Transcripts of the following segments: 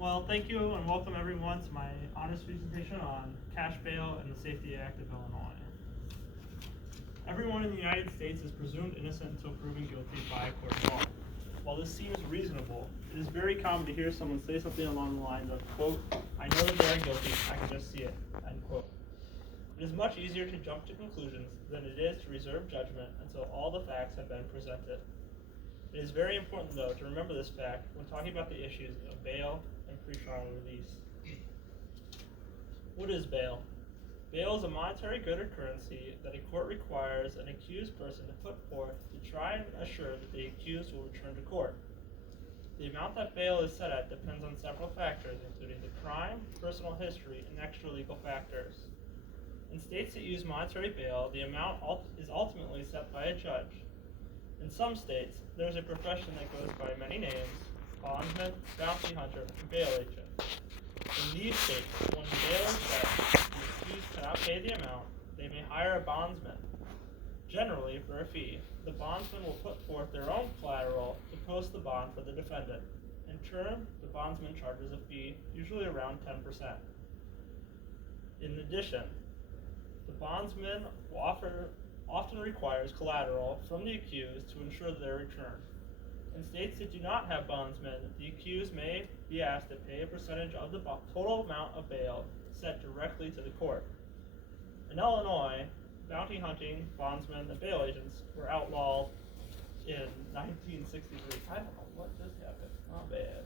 Well, thank you and welcome everyone to my honors presentation on cash bail and the Safety Act of Illinois. Everyone in the United States is presumed innocent until proven guilty by a court of law. While this seems reasonable, it is very common to hear someone say something along the lines of, quote, "I know that they are guilty, I can just see it," end quote. It is much easier to jump to conclusions than it is to reserve judgment until all the facts have been presented. It is very important, though, to remember this fact when talking about the issues of bail and pretrial release. What is bail? Bail is a monetary good or currency that a court requires an accused person to put forth to try and assure that the accused will return to court. The amount that bail is set at depends on several factors, including the crime, personal history, and extra-legal factors. In states that use monetary bail, the amount is ultimately set by a judge. In some states, there is a profession that goes by many names: bondsman, bounty hunter, and bail agent. In these states, when the bail is set, the accused cannot pay the amount, they may hire a bondsman. Generally, for a fee, the bondsman will put forth their own collateral to post the bond for the defendant. In turn, the bondsman charges a fee, usually around 10%. In addition, the bondsman often requires collateral from the accused to ensure their return. In states that do not have bondsmen, the accused may be asked to pay a percentage of the total amount of bail set directly to the court. In Illinois, bounty hunting, bondsmen, and bail agents were outlawed in 1963. I don't know what just happened. Not bad.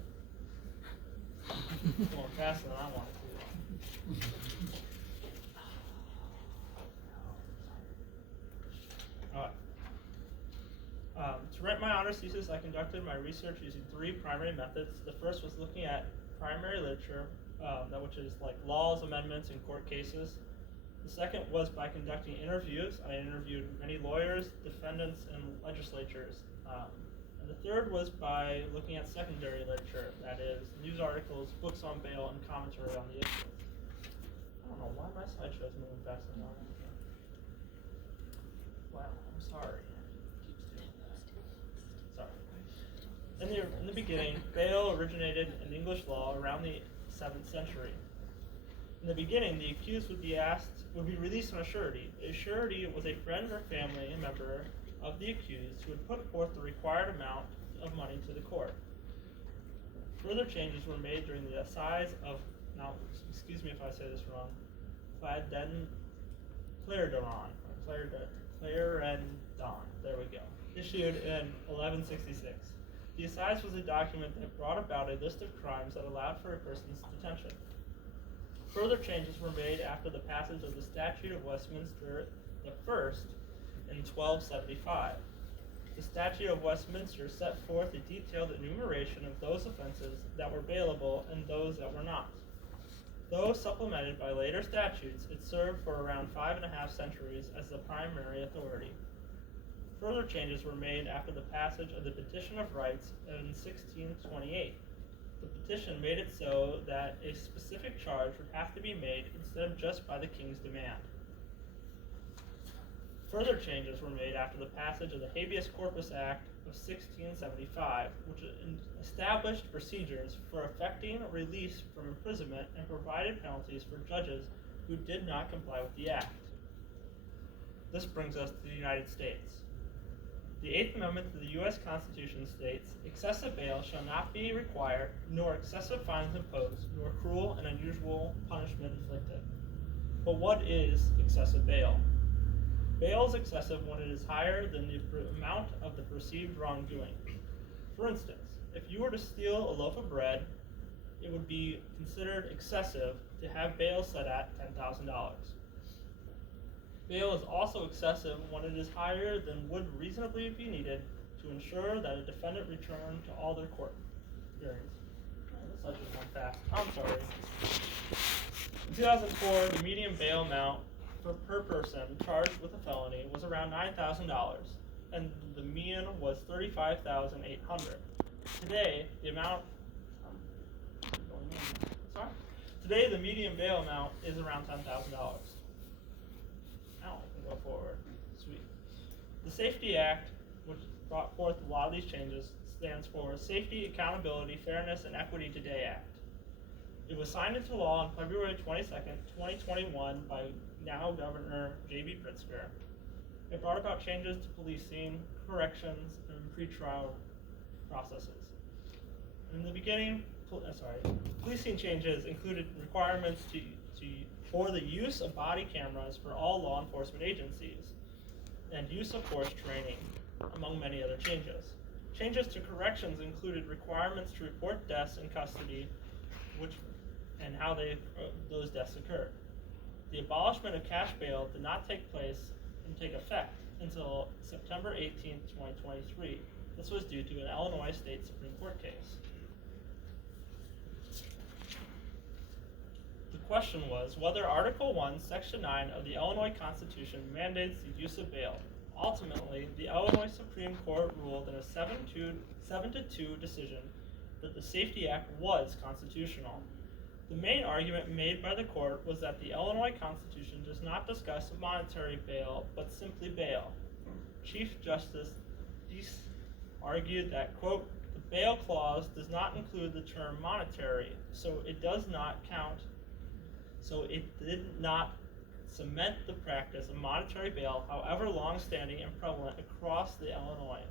Going faster than I wanted to. To write my honors thesis, I conducted my research using three primary methods. The first was looking at primary literature, which is like laws, amendments, and court cases. The second was by conducting interviews. I interviewed many lawyers, defendants, and legislatures. And the third was by looking at secondary literature, that is, news articles, books on bail, and commentary on the issue. I don't know why my slideshow is moving faster than I am. Wow, I'm sorry. In the beginning, bail originated in English law around the 7th century. In the beginning, the accused would be released on a surety. A surety was a friend or family member of the accused who would put forth the required amount of money to the court. Further changes were made during the assize of, now excuse me if I say this wrong, Clarendon, there we go, issued in 1166. The assize was a document that brought about a list of crimes that allowed for a person's detention. Further changes were made after the passage of the Statute of Westminster I in 1275. The Statute of Westminster set forth a detailed enumeration of those offenses that were bailable and those that were not. Though supplemented by later statutes, it served for around 5.5 centuries as the primary authority. Further changes were made after the passage of the Petition of Rights in 1628. The petition made it so that a specific charge would have to be made instead of just by the king's demand. Further changes were made after the passage of the Habeas Corpus Act of 1675, which established procedures for effecting release from imprisonment and provided penalties for judges who did not comply with the act. This brings us to the United States. The 8th Amendment to the U.S. Constitution states, "Excessive bail shall not be required, nor excessive fines imposed, nor cruel and unusual punishment inflicted." But what is excessive bail? Bail is excessive when it is higher than the amount of the perceived wrongdoing. For instance, if you were to steal a loaf of bread, it would be considered excessive to have bail set at $10,000. Bail is also excessive when it is higher than would reasonably be needed to ensure that a defendant return to all their court hearings. I just went fast. I'm sorry. In 2004, the median bail amount per person charged with a felony was around $9,000, and the median was $35,800. Today, Today, the median bail amount is around $10,000. Now I can go forward. Sweet. The Safety Act, which brought forth a lot of these changes, stands for Safety, Accountability, Fairness, and Equity Today Act. It was signed into law on February 22nd, 2021 by now Governor J.B. Pritzker. It brought about changes to policing, corrections, and pretrial processes. In the beginning, policing changes included requirements for the use of body cameras for all law enforcement agencies and use of force training, among many other changes. Changes to corrections included requirements to report deaths in custody, and how those deaths occurred. The abolishment of cash bail did not take effect until September 18, 2023. This was due to an Illinois State Supreme Court case. The question was whether Article 1, Section 9 of the Illinois Constitution mandates the use of bail. Ultimately, the Illinois Supreme Court ruled in a 7-2 decision that the Safety Act was constitutional. The main argument made by the court was that the Illinois Constitution does not discuss monetary bail, but simply bail. Chief Justice Thesis argued that, quote, the bail clause does not include the term monetary, so it did not cement the practice of monetary bail, however long-standing and prevalent across Illinois.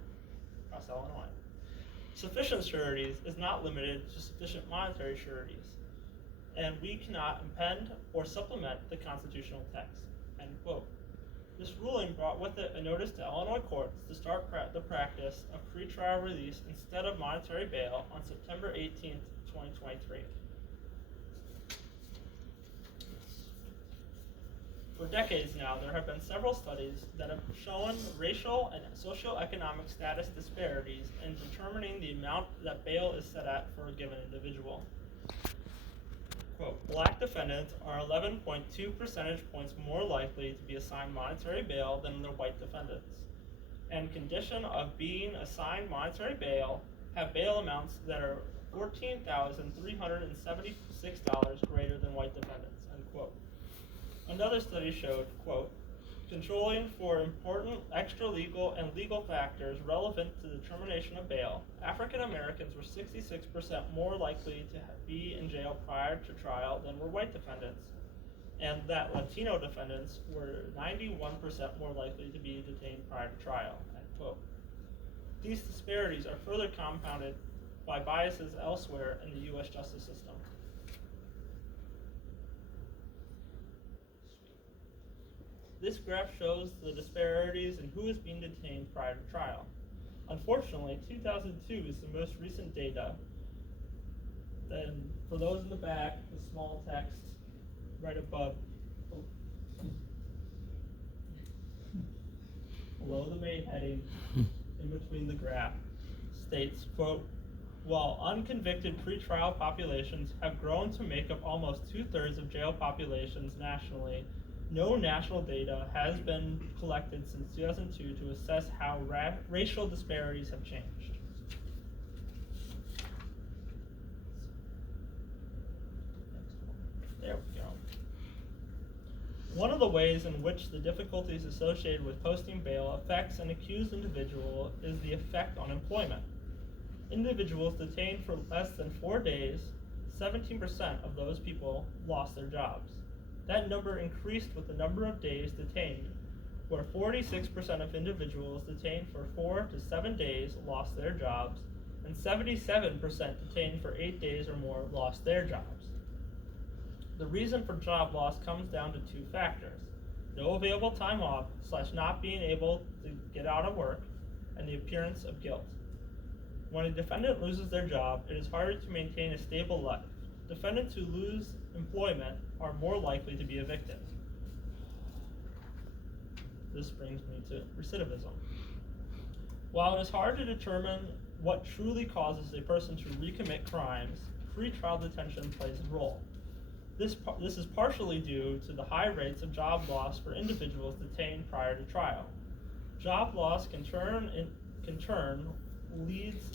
Sufficient sureties is not limited to sufficient monetary sureties, and we cannot append or supplement the constitutional text, end quote. This ruling brought with it a notice to Illinois courts to start the practice of pretrial release instead of monetary bail on September 18, 2023. For decades now, there have been several studies that have shown racial and socioeconomic status disparities in determining the amount that bail is set at for a given individual. Quote, black defendants are 11.2 percentage points more likely to be assigned monetary bail than their white defendants, and condition of being assigned monetary bail have bail amounts that are $14,376 greater than white defendants, end quote. Another study showed, quote, controlling for important extra-legal and legal factors relevant to the determination of bail, African Americans were 66% more likely to be in jail prior to trial than were white defendants, and that Latino defendants were 91% more likely to be detained prior to trial, end quote. These disparities are further compounded by biases elsewhere in the U.S. justice system. This graph shows the disparities in who is being detained prior to trial. Unfortunately, 2002 is the most recent data. Then, for those in the back, the small text right above, below the main heading, in between the graph, states, quote, while unconvicted pretrial populations have grown to make up almost 2/3 of jail populations nationally, no national data has been collected since 2002 to assess how racial disparities have changed. There we go. One of the ways in which the difficulties associated with posting bail affects an accused individual is the effect on employment. Individuals detained for less than 4 days, 17% of those people lost their jobs. That number increased with the number of days detained, where 46% of individuals detained for 4 to 7 days lost their jobs, and 77% detained for 8 days or more lost their jobs. The reason for job loss comes down to 2 factors: no available time off / not being able to get out of work, and the appearance of guilt. When a defendant loses their job, it is harder to maintain a stable life. Defendants who lose employment are more likely to be evicted. This brings me to recidivism. While it is hard to determine what truly causes a person to recommit crimes, pretrial detention plays a role. This is partially due to the high rates of job loss for individuals detained prior to trial. Job loss leads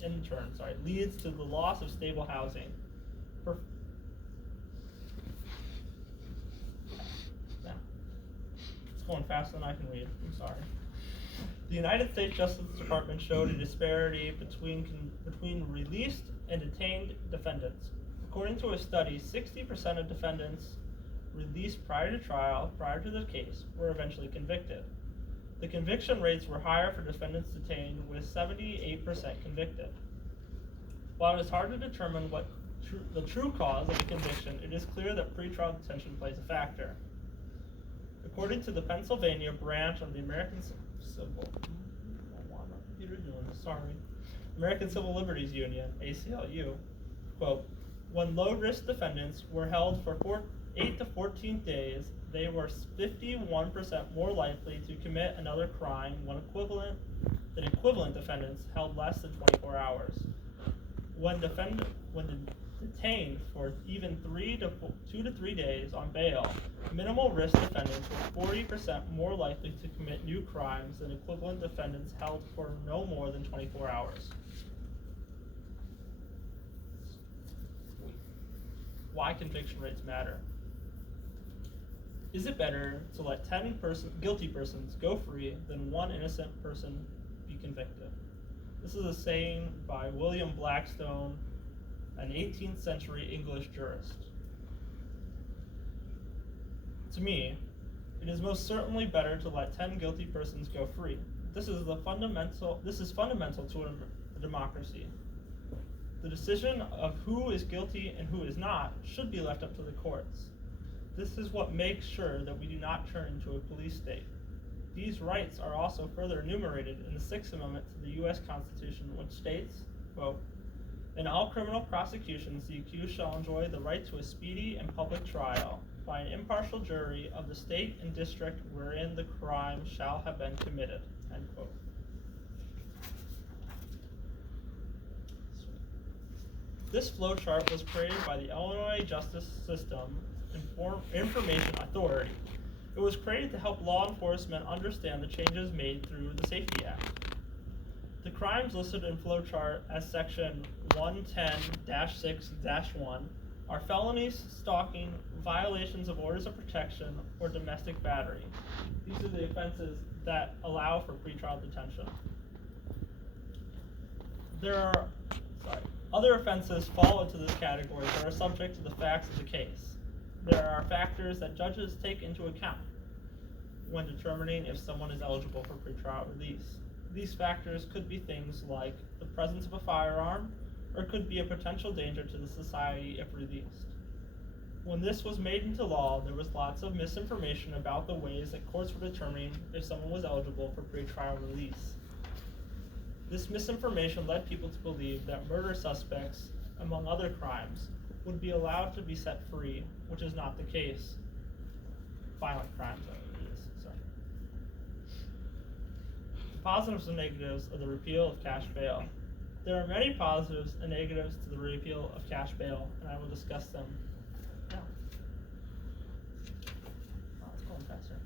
to the loss of stable housing. It's going faster than I can read. I'm sorry. The United States Justice Department showed a disparity between released and detained defendants. According to a study, 60% of defendants released prior to trial, prior to the case, were eventually convicted. The conviction rates were higher for defendants detained, with 78% convicted. While it is hard to determine what the true cause of the conviction, it is clear that pretrial detention plays a factor. According to the Pennsylvania branch of the American Civil Liberties Union, ACLU, quote, when low-risk defendants were held for 8 to 14 days, they were 51% more likely to commit another crime than equivalent defendants held less than 24 hours. When detained for even 2 to 3 days on bail, minimal risk defendants were 40% more likely to commit new crimes than equivalent defendants held for no more than 24 hours. Why conviction rates matter. Is it better to let 10 guilty persons go free than one innocent person be convicted? This is a saying by William Blackstone, an 18th century English jurist. To me, it is most certainly better to let 10 guilty persons go free. This is fundamental to a democracy. The decision of who is guilty and who is not should be left up to the courts. This is what makes sure that we do not turn into a police state. These rights are also further enumerated in the Sixth Amendment to the U.S. Constitution, which states, quote, in all criminal prosecutions, the accused shall enjoy the right to a speedy and public trial by an impartial jury of the state and district wherein the crime shall have been committed, end quote. This flowchart was created by the Illinois Justice System Information Authority. It was created to help law enforcement understand the changes made through the Safety Act. The crimes listed in flowchart as section 110-6-1 are felonies, stalking, violations of orders of protection, or domestic battery. These are the offenses that allow for pretrial detention. Other offenses fall into this category that are subject to the facts of the case. There are factors that judges take into account when determining if someone is eligible for pretrial release. These factors could be things like the presence of a firearm, or could be a potential danger to the society if released. When this was made into law, there was lots of misinformation about the ways that courts were determining if someone was eligible for pretrial release. This misinformation led people to believe that murder suspects, among other crimes, would be allowed to be set free, which is not the case. Violent crimes, sorry. The positives and negatives of the repeal of cash bail. There are many positives and negatives to the repeal of cash bail, and I will discuss them now. Oh, it's going faster.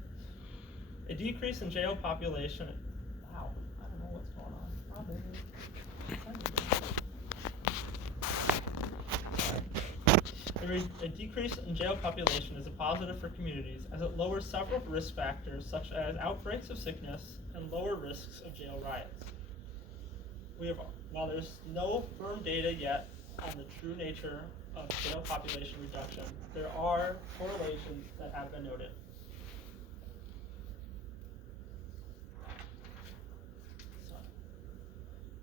A decrease in jail population. Wow, I don't know what's going on. A decrease in jail population is a positive for communities as it lowers several risk factors such as outbreaks of sickness and lower risks of jail riots. While there's no firm data yet on the true nature of jail population reduction, there are correlations that have been noted.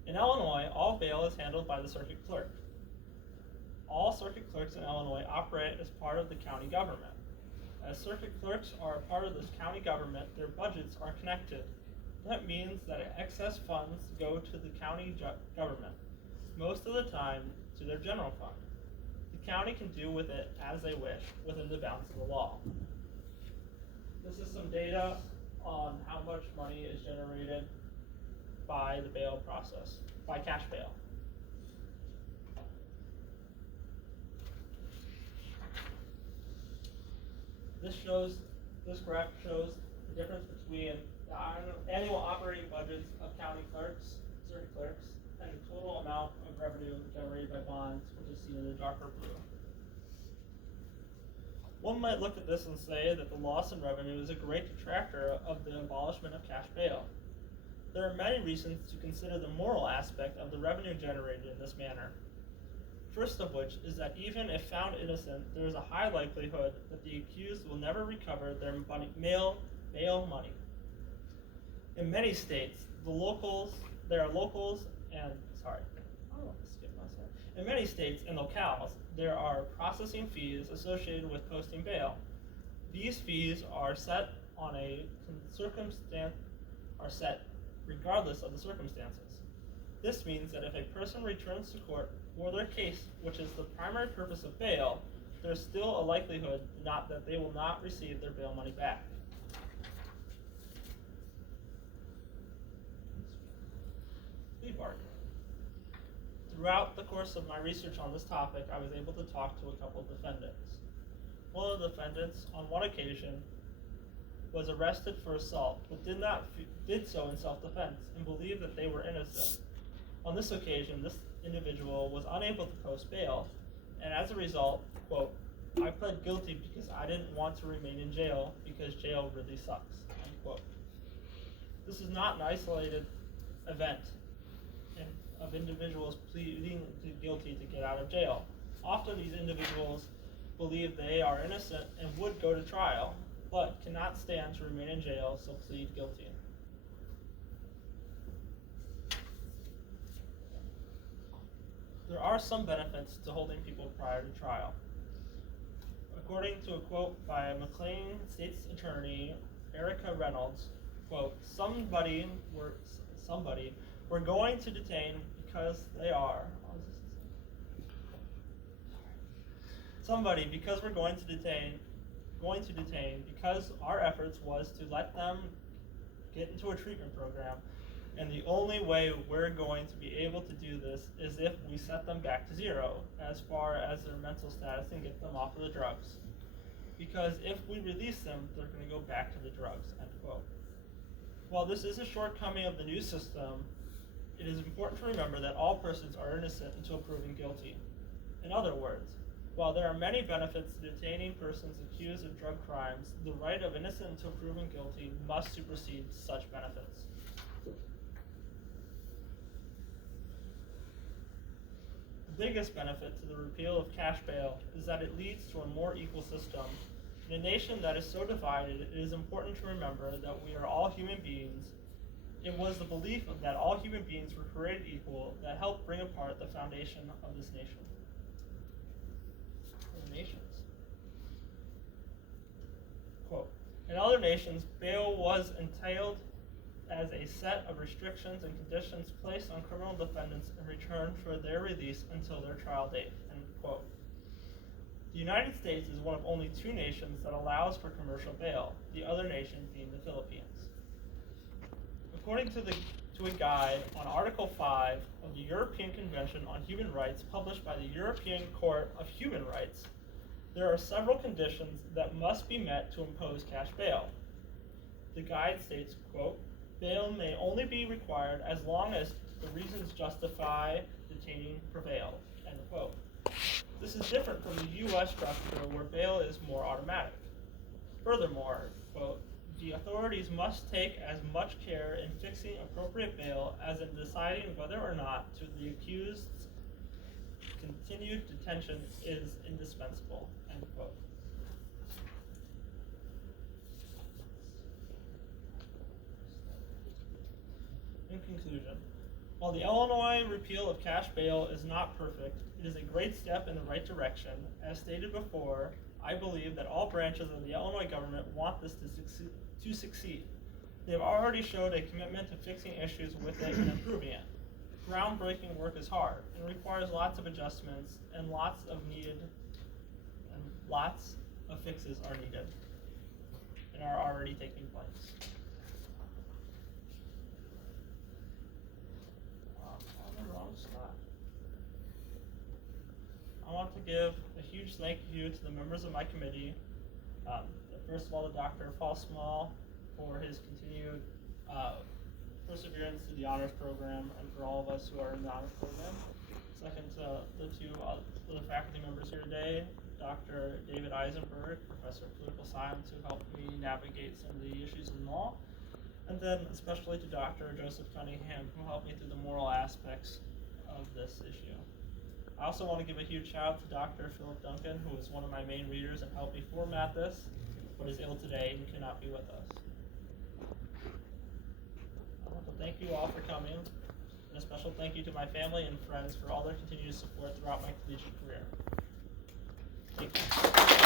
In Illinois, all bail is handled by the circuit clerk. All circuit clerks in Illinois operate as part of the county government. As circuit clerks are a part of this county government, their budgets are connected. That means that excess funds go to the county government, most of the time to their general fund. The county can do with it as they wish within the bounds of the law. This is some data on how much money is generated by the bail process, by cash bail. This graph shows the difference between the annual operating budgets of county clerks, circuit clerks, and the total amount of revenue generated by bonds, which is seen in the darker blue. One might look at this and say that the loss in revenue is a great detractor of the abolishment of cash bail. There are many reasons to consider the moral aspect of the revenue generated in this manner. First of which is that even if found innocent, there is a high likelihood that the accused will never recover their bail money. In many states, in many states and locales, there are processing fees associated with posting bail. These fees are set regardless of the circumstances. This means that if a person returns to court for their case, which is the primary purpose of bail, there is still a likelihood that they will not receive their bail money back. Plea bargain. Throughout the course of my research on this topic, I was able to talk to a couple of defendants. One of the defendants, on one occasion, was arrested for assault, but did so in self-defense and believed that they were innocent. On this occasion, this individual was unable to post bail, and as a result, quote, "I pled guilty because I didn't want to remain in jail because jail really sucks," end quote. This is not an isolated event of individuals pleading guilty to get out of jail. Often these individuals believe they are innocent and would go to trial, but cannot stand to remain in jail, so plead guilty. There are some benefits to holding people prior to trial. According to a quote by McLean State's Attorney Eureka Reynolds, quote, somebody we're going to detain because they are because we're going to detain because our efforts was to let them get into a treatment program, and the only way we're going to be able to do this is if we set them back to zero as far as their mental status and get them off of the drugs. Because if we release them, they're going to go back to the drugs, end quote. While this is a shortcoming of the new system, it is important to remember that all persons are innocent until proven guilty. In other words, while there are many benefits to detaining persons accused of drug crimes, the right of innocent until proven guilty must supersede such benefits. The biggest benefit to the repeal of cash bail is that it leads to a more equal system. In a nation that is so divided, it is important to remember that we are all human beings. It was the belief that all human beings were created equal that helped bring apart the foundation of this nation. Quote, in other nations, bail was entailed as a set of restrictions and conditions placed on criminal defendants in return for their release until their trial date, end quote. The United States is one of only 2 nations that allows for commercial bail, the other nation being the Philippines. According to a guide on Article 5 of the European Convention on Human Rights published by the European Court of Human Rights, there are several conditions that must be met to impose cash bail. The guide states, quote, bail may only be required as long as the reasons justify detaining prevail, end quote. This is different from the U.S. structure where bail is more automatic. Furthermore, quote, the authorities must take as much care in fixing appropriate bail as in deciding whether or not the accused's continued detention is indispensable, end quote. In conclusion, while the Illinois repeal of cash bail is not perfect, it is a great step in the right direction. As stated before, I believe that all branches of the Illinois government want this to succeed. They have already showed a commitment to fixing issues with it and improving it. Groundbreaking work is hard and requires lots of adjustments, and lots of fixes are needed and are already taking place. On the wrong spot. I want to give a huge thank you to the members of my committee. First of all, to Dr. Paul Small for his continued perseverance through the honors program and for all of us who are in the honors program. Second, to the 2 other faculty members here today, Dr. David Eisenberg, Professor of Political Science, who helped me navigate some of the issues in law. And then especially to Dr. Joseph Cunningham, who helped me through the moral aspects of this issue. I also want to give a huge shout out to Dr. Philip Duncan, who was one of my main readers and helped me format this, but is ill today and cannot be with us. I want to thank you all for coming, and a special thank you to my family and friends for all their continued support throughout my collegiate career. Thank you.